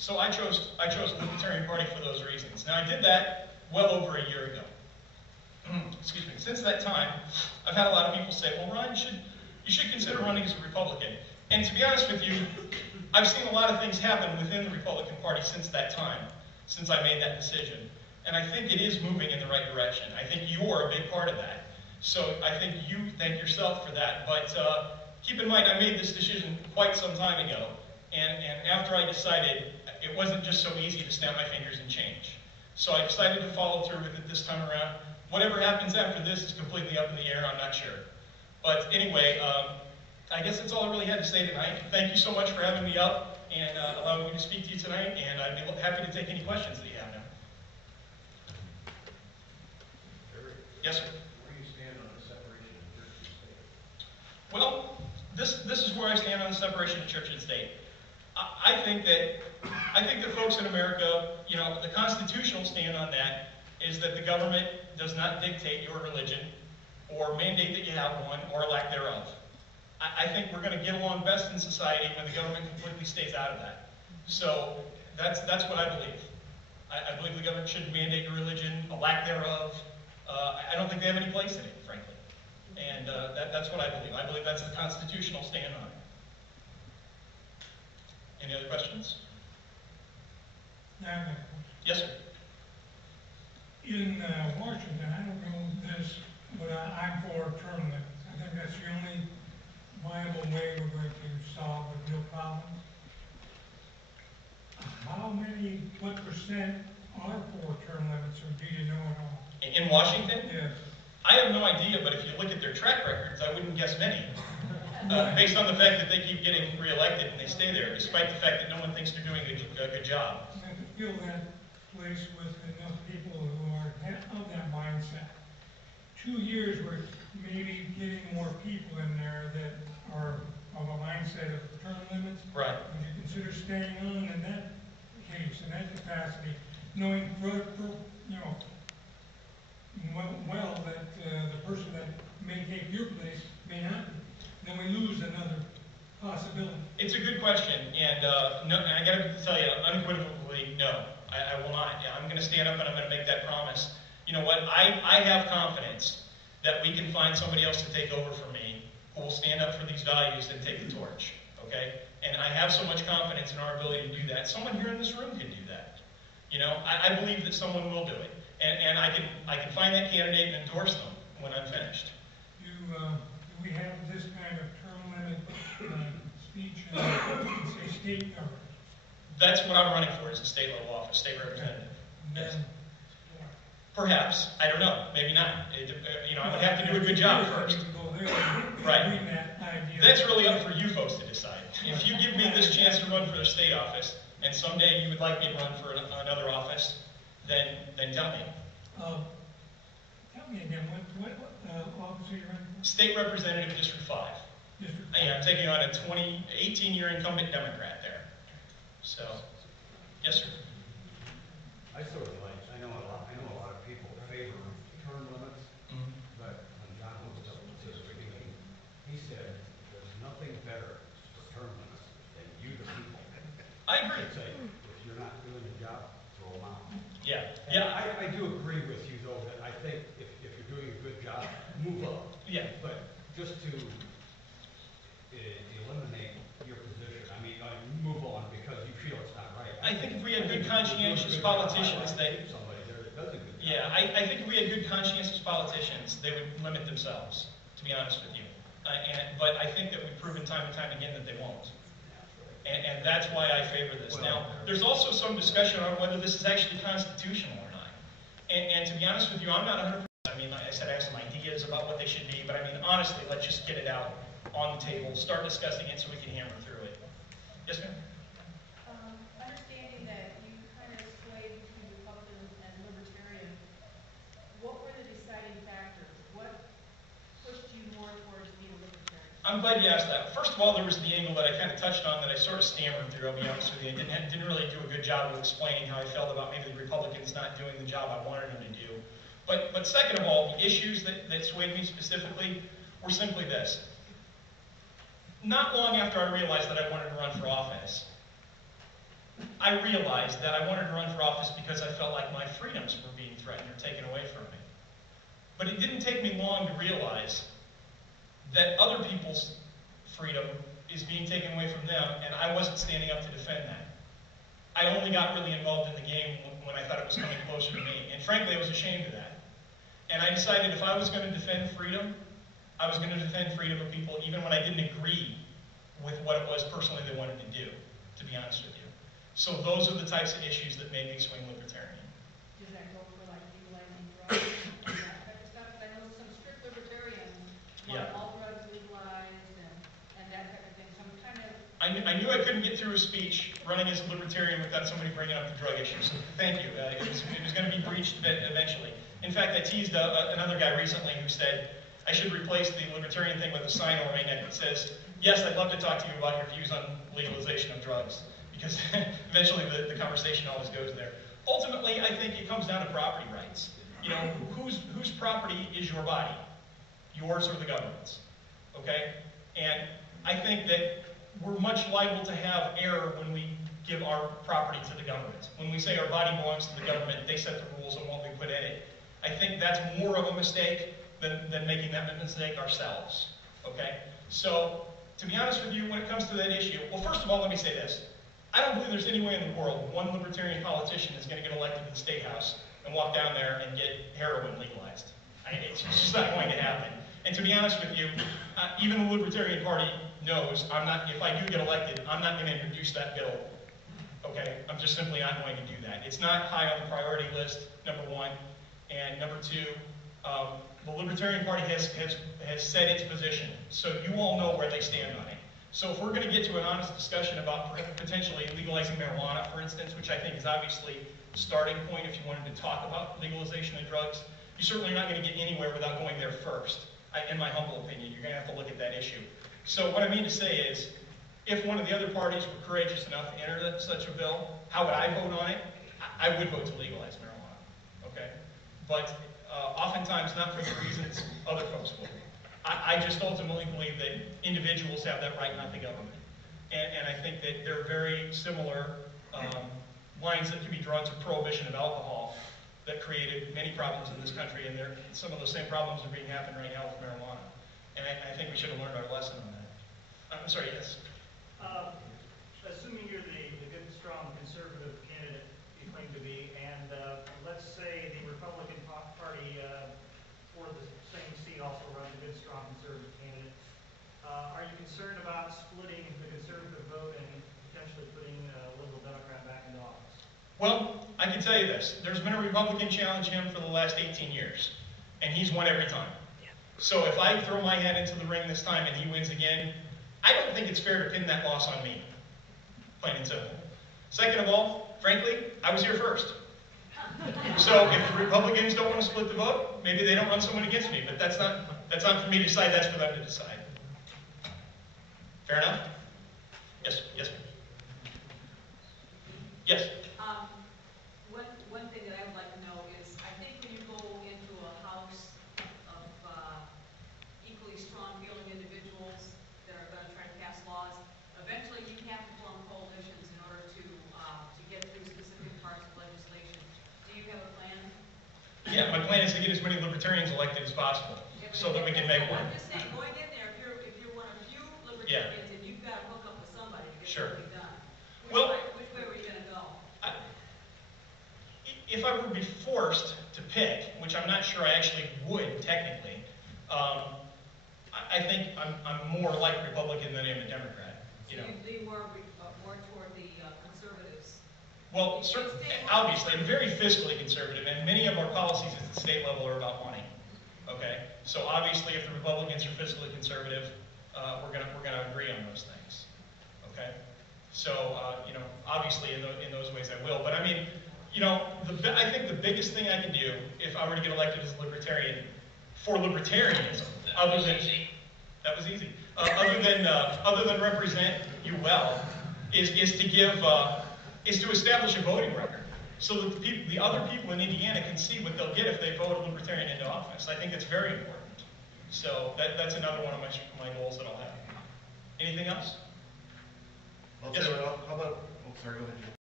So I chose the Libertarian Party for those reasons. Now I did that well over a year ago. Excuse me. Since that time, I've had a lot of people say, well, Ron, you should consider running as a Republican. And to be honest with you, I've seen a lot of things happen within the Republican Party since that time, since I made that decision. And I think it is moving in the right direction. I think you're a big part of that. So I think you thank yourself for that. But keep in mind, I made this decision quite some time ago. And after I decided, it wasn't just so easy to snap my fingers and change. So I decided to follow through with it this time around. Whatever happens after this is completely up in the air, I'm not sure. But anyway, I guess that's all I really had to say tonight. Thank you so much for having me up and allowing me to speak to you tonight, and I'd be happy to take any questions that you have now. Yes, sir? Where do you stand on the separation of church and state? Well, this is where I stand on the separation of church and state. I think that folks in America, you know, the constitutional stand on that is that the government does not dictate your religion or mandate that you have one or lack thereof. I think we're going to get along best in society when the government completely stays out of that. So that's what I believe. I believe the government shouldn't mandate your religion, a lack thereof. I don't think they have any place in it, frankly. And that's what I believe. I believe that's the constitutional stand on it. Any other questions? Yes, sir. In Washington, I don't know this, but I'm for term limits. I think that's the only viable way we're going to solve the real problem. What percent are for term limits, or do you know at all? In Washington? Yes. I have no idea, but if you look at their track records, I wouldn't guess many. Based on the fact that they keep getting reelected and they stay there, despite the fact that no one thinks they're doing a good job. I have to fill that place with enough people who are of that mindset. 2 years, we're maybe getting more people in there that are of a mindset of term limits. Right. Would you consider staying on in that case, in that capacity, knowing well that the person that may take your place may not be? Then we lose another possibility. It's a good question, and no, I got to tell you, unequivocally, no, I will not. I'm going to stand up and I'm going to make that promise. You know what? I have confidence that we can find somebody else to take over for me who will stand up for these values and take the torch. Okay? And I have so much confidence in our ability to do that. Someone here in this room can do that. You know, I believe that someone will do it, and I can find that candidate and endorse them when I'm finished. Do we have this kind of term limit speech in, say, state government? That's what I'm running for, is a state level office, state representative. Yes. Perhaps. I don't know. Maybe not. You know, I would have to do a good job first. Right. That's really up for you folks to decide. If you give me this chance to run for the state office, and someday you would like me to run for another office, then tell me. Tell me again, what office are you running for? State Representative, District 5. District 5. Yeah, I'm taking on a 18-year incumbent Democrat there. So, yes, sir. I sort of like, I know a lot of people favor term limits, but when John was up at the beginning, he said there's nothing better for term limits than you the people. I agree. Say, if you're not doing the job, throw them out. Yeah. And Yeah. I do agree with you, though, that I think if you're doing a good job, move up. Yeah. But just to eliminate your position, I mean, move on because you feel it's not right. I think if we had good conscientious politicians, somebody there that does a good job. Yeah, I think if we had good conscientious politicians, they would limit themselves, to be honest with you. But I think that we've proven time and time again that they won't. And that's why I favor this. Now, there's also some discussion on whether this is actually constitutional or not. And to be honest with you, I'm not 100%. I mean, like I said, I have some ideas about what they should be, but I mean, honestly, let's just get it out on the table, start discussing it so we can hammer through it. Yes, ma'am? Understanding that you kind of swayed between Republican and Libertarian, what were the deciding factors? What pushed you more towards being a Libertarian? I'm glad you asked that. First of all, there was the angle that I kind of touched on that I sort of stammered through, I'll be honest with you. I didn't really do a good job of explaining how I felt about maybe the Republicans not doing the job I wanted them to do. But second of all, the issues that swayed me specifically were simply this. Not long after I realized that I wanted to run for office, I realized that I wanted to run for office because I felt like my freedoms were being threatened or taken away from me. But it didn't take me long to realize that other people's freedom is being taken away from them, and I wasn't standing up to defend that. I only got really involved in the game when I thought it was coming closer to me, and frankly, I was ashamed of that. And I decided if I was going to defend freedom, I was going to defend freedom of people even when I didn't agree with what it was personally they wanted to do, to be honest with you. So those are the types of issues that made me swing libertarian. Does that go for like legalizing drugs and that type of stuff? 'Cause I know some strict libertarians want Yeah. all drugs legalized and that type of thing. So I'm kind of, I knew I couldn't get through a speech running as a libertarian without somebody bringing up the drug issue, so thank you. It was going to be breached eventually. In fact, I teased another guy recently who said I should replace the libertarian thing with a sign over my neck that says, yes, I'd love to talk to you about your views on legalization of drugs, because eventually the conversation always goes there. Ultimately, I think it comes down to property rights. You know, whose property is your body? Yours or the government's? Okay? And I think that we're much liable to have error when we give our property to the government. When we say our body belongs to the government, they set the rules on what we put in it. I think that's more of a mistake than making that mistake ourselves. Okay? So, to be honest with you, when it comes to that issue, well, first of all, let me say this. I don't believe there's any way in the world one libertarian politician is going to get elected to the State House and walk down there and get heroin legalized. It's just not going to happen. And to be honest with you, even the Libertarian Party knows I'm not, if I do get elected, I'm not going to introduce that bill. Okay? I'm just simply not going to do that. It's not high on the priority list, number one. And number two, the Libertarian Party has set its position, so you all know where they stand on it. So if we're going to get to an honest discussion about potentially legalizing marijuana, for instance, which I think is obviously the starting point if you wanted to talk about legalization of drugs, you're certainly not going to get anywhere without going there first. In my humble opinion, you're going to have to look at that issue. So what I mean to say is, if one of the other parties were courageous enough to enter such a bill, how would I vote on it? I would vote to legalize marijuana, okay? But oftentimes not for the reasons other folks would. I just ultimately believe that individuals have that right, not the government. And I think that there are very similar lines that can be drawn to prohibition of alcohol that created many problems in this country, and some of those same problems are being happening right now with marijuana. And I think we should have learned our lesson on that. I'm sorry, yes? Assuming you're the good, strong, conservative candidate you claim to be, and let's say the Republican Party for the same seat also runs a good, strong, conservative candidate, are you concerned about splitting the conservative vote and potentially putting a liberal Democrat back into office? Well, I can tell you this. There's been a Republican challenge him for the last 18 years, and he's won every time. So if I throw my hat into the ring this time and he wins again, I don't think it's fair to pin that loss on me, plain and simple. Second of all, frankly, I was here first. So if the Republicans don't want to split the vote, maybe they don't run someone against me, but that's not for me to decide, that's for them to decide. Fair enough? Yes, yes, ma'am. Yes? One thing that I would like to know is, I think when you go into a house of equally strong-feeling individuals that are going to try to pass laws, eventually you have to form coalitions in order to get through specific parts of legislation. Do you have a plan? Yeah, my plan is to get as many libertarians elected as possible, so that we can make one. I'm just saying, going in there, if you're one of few libertarians and you've got to hook up with somebody to get something done, which way were you going to go? If I were to be forced to pick, which I'm not sure I actually would technically, I think I'm more like Republican than I am a Democrat. You know. So you lean more toward the conservatives. Well, obviously, I'm very fiscally conservative, and many of our policies at the state level are about money. Okay, so obviously, if the Republicans are fiscally conservative, we're gonna agree on those things. Okay, so you know, obviously, in those ways, I will. But I mean, you know, I think the biggest thing I can do if I were to get elected as a libertarian for libertarianism, other than represent you well, is to establish a voting record so that the other people in Indiana can see what they'll get if they vote a libertarian into office. I think that's very important. So that's another one of my goals that I'll have. Anything else? I'll Yes, tell you sir. what, how about, oh, sorry, go ahead.